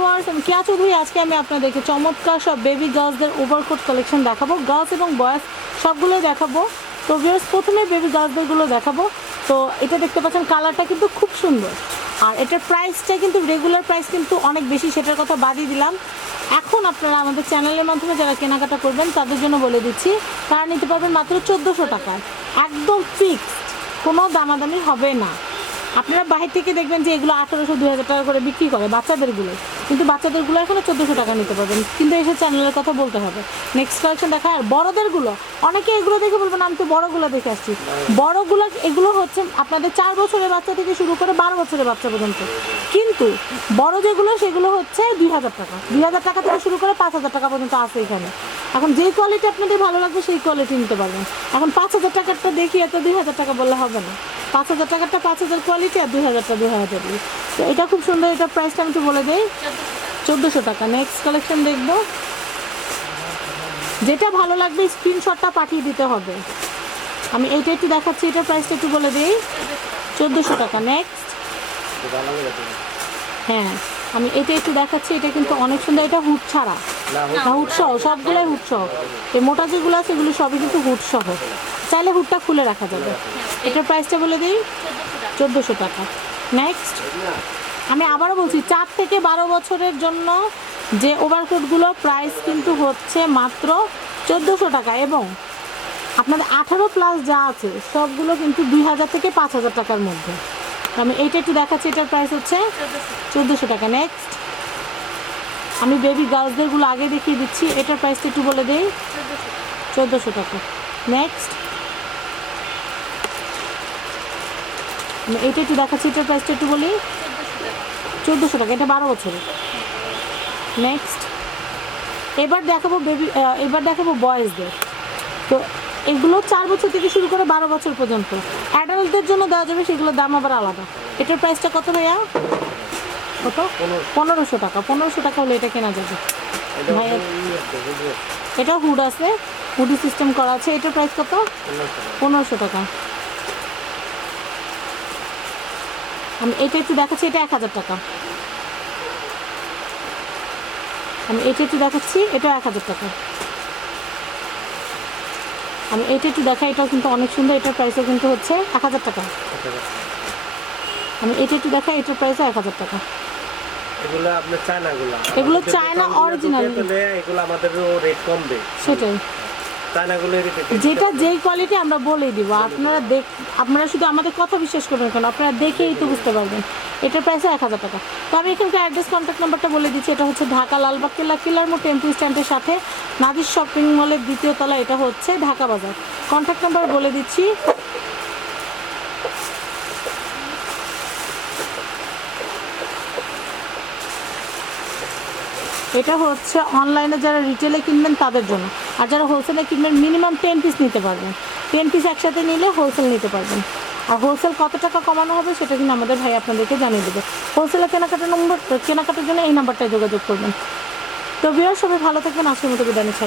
Viewers, আমি কেয়া চৌধুরী। আজকে আমি আপনাদেরকে চমৎকার সব বেবি গার্লসদের ওভারকোট কালেকশন দেখাবো, গার্লস এবং বয়েজ সবগুলোই দেখাবো। তো ভিউয়ার্স, প্রথমে বেবি গার্লসদেরগুলো দেখাবো। তো এটা দেখতে পাচ্ছেন, কালারটা কিন্তু খুব সুন্দর, আর এটার প্রাইসটা কিন্তু রেগুলার প্রাইস কিন্তু অনেক বেশি, সেটার কথা বাদই দিলাম। এখন আপনারা আমাদের চ্যানেলের মাধ্যমে যারা কেনাকাটা করবেন তাদের জন্য বলে দিচ্ছি, তারা নিতে পারবেন মাত্র 1400 টাকায়, একদম ফিক্সড, কোনো দামাদামি হবে না। আপনারা বাহির থেকে দেখবেন যে এগুলো 1800-2000 টাকা করে বিক্রি করে বাচ্চাদেরগুলো, কিন্তু বাচ্চাদেরগুলো এখনও 1400 টাকা নিতে পারবেন, কিন্তু এসে চ্যানেলের কথা বলতে হবে। নেক্সট কালেকশন দেখা। আর বড়োদেরগুলো অনেকে এগুলো দেখে বলবেন আমি তো বড়োগুলো দেখে আসছি। বড়োগুলো এগুলো হচ্ছে আপনাদের 4 বছরের বাচ্চা থেকে শুরু করে 12 বছরের বাচ্চা পর্যন্ত, কিন্তু বড় যেগুলো সেগুলো হচ্ছে 2000 টাকা, 2000 টাকা থেকে শুরু করে 5000 টাকা পর্যন্ত আছে এখানে। এখন যেই কোয়ালিটি আপনাদের ভালো লাগবে সেই কোয়ালিটি নিতে পারবেন। এখন 5000 টাকারটা দেখি, এত 2000 টাকা বললে হবে না। 5000 টাকারটা 5000 কোয়ালিটি, আর 2000টা 2000। তো এটা খুব সুন্দর, এটার প্রাইসটা আমি একটু বলে দিই, 1400 টাকা। নেক্সট কালেকশন দেখবো, যেটা ভালো লাগবে স্ক্রিনশটটা পাঠিয়ে দিতে হবে। আমি এইটা একটু দেখাচ্ছি, এটার প্রাইসটা একটু বলে দিই, 1400 টাকা। নেক্সট, হ্যাঁ আমি এটা একটু দেখাচ্ছি, এটা কিন্তু অনেক সুন্দর। এটা হুড ছাড়া, হুড সহ, সবগুলোই হুড সহ। এই মোটা যেগুলো আছে এগুলো সবই কিন্তু হুড সহ, চাইলে হুডটা খুলে রাখা যাবে। এটার প্রাইসটা বলে দিই, 1400 টাকা। নেক্সট, আমি আবারও বলছি, 4 থেকে 12 বছরের জন্য যে ওভারকোটগুলো প্রাইস কিন্তু হচ্ছে মাত্র 1400 টাকা, এবং আপনাদের 18+ যা আছে সবগুলো কিন্তু 2000 থেকে 5000 টাকার মধ্যে। আমি এইটা একটু দেখাচ্ছি, এটার প্রাইস হচ্ছে 1400 টাকা। নেক্সট, আমি বেবি গার্লসদেরগুলো আগে দেখিয়ে দিচ্ছি, এটার প্রাইসটা একটু বলে দিই, 1400 টাকা। নেক্সট, আমি এইটা একটু দেখাচ্ছি, এটার প্রাইসটা একটু বলি, 1400 টাকা। এটা 12 বছরের। নেক্সট, এবার দেখাবো বয়েজদের। তো এগুলো 4 বছর থেকে শুরু করে 12 বছর পর্যন্ত অ্যাডাল্টদের জন্য দেওয়া যাবে, সেগুলোর দাম আবার আলাদা। এটার প্রাইসটা কত ভাইয়া? কত? 1500 টাকা। 1500 টাকা হলে এটা কেনা যাবে ভাইয়া। এটা হুড আছে, হুডি সিস্টেম করা আছে। এটার প্রাইস কত? 1500 টাকা। আমি এটা একটু দেখাচ্ছি, এটা 1000 টাকা। আমি এটা একটু দেখাচ্ছি, এটা 1000 টাকা। আমি এটা একটু দেখাই, এটাও কিন্তু অনেক সুন্দর, এটার প্রাইসও কিন্তু হচ্ছে 1000 টাকা। আমি এটা একটু দেখাই, এটার প্রাইসও 1000 টাকা। এগুলো চায়না অরিজিনাল, এগুলো আমাদেরও রেট কম দেয়। সেটাই, যেটা যেই কোয়ালিটি আমরা বলেই দিব। আপনারা শুধু আমাদের কথা বিশ্বাস করবেন কেন, আপনারা দেখেই তো বুঝতে পারবেন। এটার প্রাইস 1000 টাকা। তো আমি এখানকার অ্যাড্রেস, কন্ট্যাক্ট নাম্বারটা বলে দিচ্ছি। এটা হচ্ছে ঢাকা লালবাগ কেল্লা, কিলার মোড় টেম্পু স্ট্যান্ডের সাথে নাদির শপিং মলের 2য় তলা। এটা হচ্ছে ঢাকা বাজার। কন্ট্যাক্ট নাম্বার বলে দিচ্ছি, এটা হচ্ছে অনলাইনে যারা রিটেলে কিনবেন তাদের জন্য, আর যারা হোলসেলে কিনবেন মিনিমাম 10 পিস নিতে পারবেন। 10 পিস একসাথে নিলে হোলসেল নিতে পারবেন। আর হোলসেল কত টাকা কমানো হবে সেটা কিন্তু আমাদের ভাই আপনাদেরকে জানিয়ে দেবে। হোলসেলে কেনাকাটার জন্য এই নাম্বারটায় যোগাযোগ করবেন। তো ভিউয়ার্স, সবাই ভালো থাকবেন। আজকের মতো বিদায় নিচ্ছি।